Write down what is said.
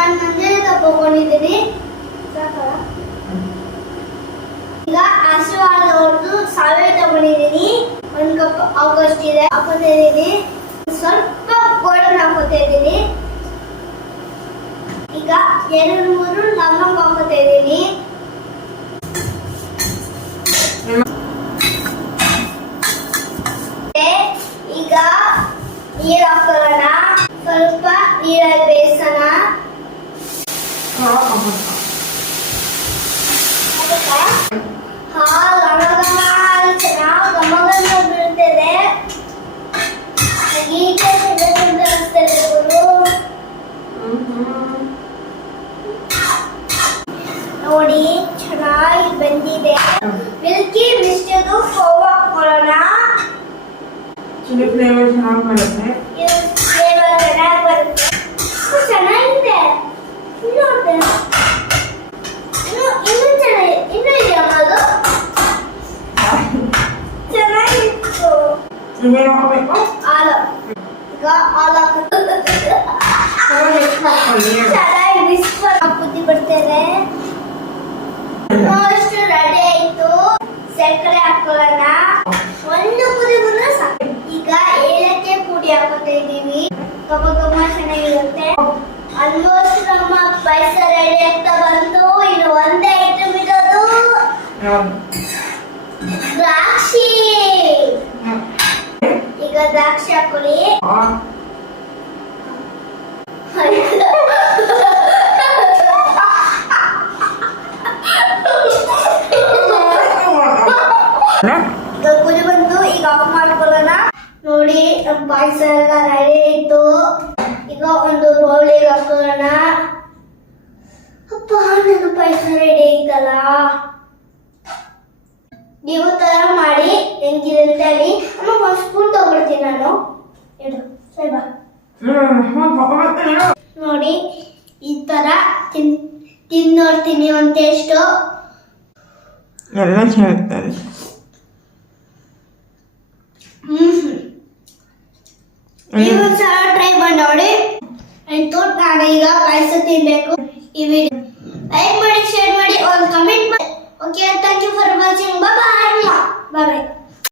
ನಾನು ನಂದಿನಿ ತಗೊಂಡಿದ್ದೀನಿ. ಈಗ ಆಶೀರ್ವಾದ ಅವ್ರದ್ದು ಸಾವಯವ ತಗೊಂಡಿದ್ದೀನಿ. 1 ಕಪ್ ಆಗೋಷ್ಟು ಇದೆ ಹಾಕೋತಾ ಇದ್ದೀನಿ. ಸ್ವಲ್ಪ ಗೋಡಂಬಿ ಹಾಕೋತಾ ಇದ್ದೀನಿ. ಈಗ 2-3 ಲವಂಗ ಹಾಕೋತಾ ಇದ್ದೀನಿ. ಈಗ ನೀರು ಹಾಕೋಣ. ಸ್ವಲ್ಪ ನೀರಲ್ಲಿ ಬೇಯಿಸೋಣ. ಹಾಲು ಚೆನ್ನಾಗಿ ಘಮಘಮ ಬೀಳ್ತದೆ. ನೋಡಿ ಚೆನ್ನಾಗಿ ಬಂದಿದೆ. ಮಿಲ್ಕಿ ಮಿಸ್ಟದು ಕೋವಾ ಹಾಕೊಳ್ಳೋಣ. ಚಿಲ್ಲಿ ಫ್ಲೇವರ್ ಚೆನ್ನಾಗಿ ಬರುತ್ತೆ. ಫ್ಲೇವರ್ ಚೆನ್ನಾಗಿ ಬರುತ್ತೆ. ಚೆನ್ನಾಗಿದೆ. ಇನ್ನೂ ಇದೆಯಾ ಅದು? ಚೆನ್ನಾಗಿತ್ತು. ಇನ್ನೇನು ಹಾಕಬೇಕು? ಹಾಲು. ಈಗ ಹಾಲು ಹಾಕೋದು ಚೆನ್ನಾಗಿ ಬಿಸಿ ಬುದ್ಧಿ ಬರ್ತದೆ. ಅಷ್ಟು ರೆಡಿ ಆಯ್ತು. ಸಕ್ಕರೆ ಹಾಕೊಳ್ಳೋಣ. 1 ಕುದಿ ಬಂದ್ರೆ ಸಾಕು. ಈಗ ಏಲಕ್ಕಿ ಪುಡಿ ಹಾಕೋತಾ ಇದ್ದೀವಿ. ಘಮ ಘಮ ಚೆನ್ನಾಗಿರುತ್ತೆ. ಆಲ್ಮೋಸ್ಟ್ ನಮ್ಮ ಪಾಯಸ ರೆಡಿ ಆಗ್ತಾ ಬಂತು. ಇನ್ನು ಒಂದೇ ಐಟಮ್ ಇರೋದು ದ್ರಾಕ್ಷಿ. ಈಗ ದ್ರಾಕ್ಷಿ ಹಾಕೊಳ್ಳಿ. ಕುದಿ ಬಂತು. ಈಗ ಆಫ್ ಮಾಡ್ಕೊಳ್ಳೋಣ. ನೋಡಿ ನಮ್ಮ ಪಾಯಸ ಎಲ್ಲ ರೆಡಿ ಆಯ್ತು. ಈಗ ಒಂದು ಬೌಲಿಗೆ ಹಾಕೋಣ. ಅಪ್ಪ ನನ್ನ ಪಾಯಸ ರೆಡಿ ಆಯ್ತಲ್ಲ. ನೀವು ತರ ಮಾಡಿ ಹೆಂಗಿದೆ ಅಂತ ಹೇಳಿ. ಅಮ್ಮ 1 ಸ್ಪೂನ್ ತಗೊಳ್ತೀನಿ ನಾನು. ಇದು ಸರಿ ಬಾ. ನೋಡಿ ಈ ತರ ತಿನ್ನೋಡ್ತೀನಿ ಒಂದು ಟೇಸ್ಟ್. ಎಲ್ಲ ಚೆನ್ನಾಗಿರ್ತದೆ. ನೀವು ಸಹ ಟ್ರೈ ಮಾಡಿ ನೋಡಿ. ನಾನು ಈಗ ಪಾಯಸ ತಿನ್ಬೇಕು. ಈ ವಿಡಿಯೋ ಲೈಕ್ ಮಾಡಿ, ಶೇರ್ ಮಾಡಿ, ಒಂದು ಕಮೆಂಟ್ ಮಾಡಿ. Okay, thank you for watching. Bye bye.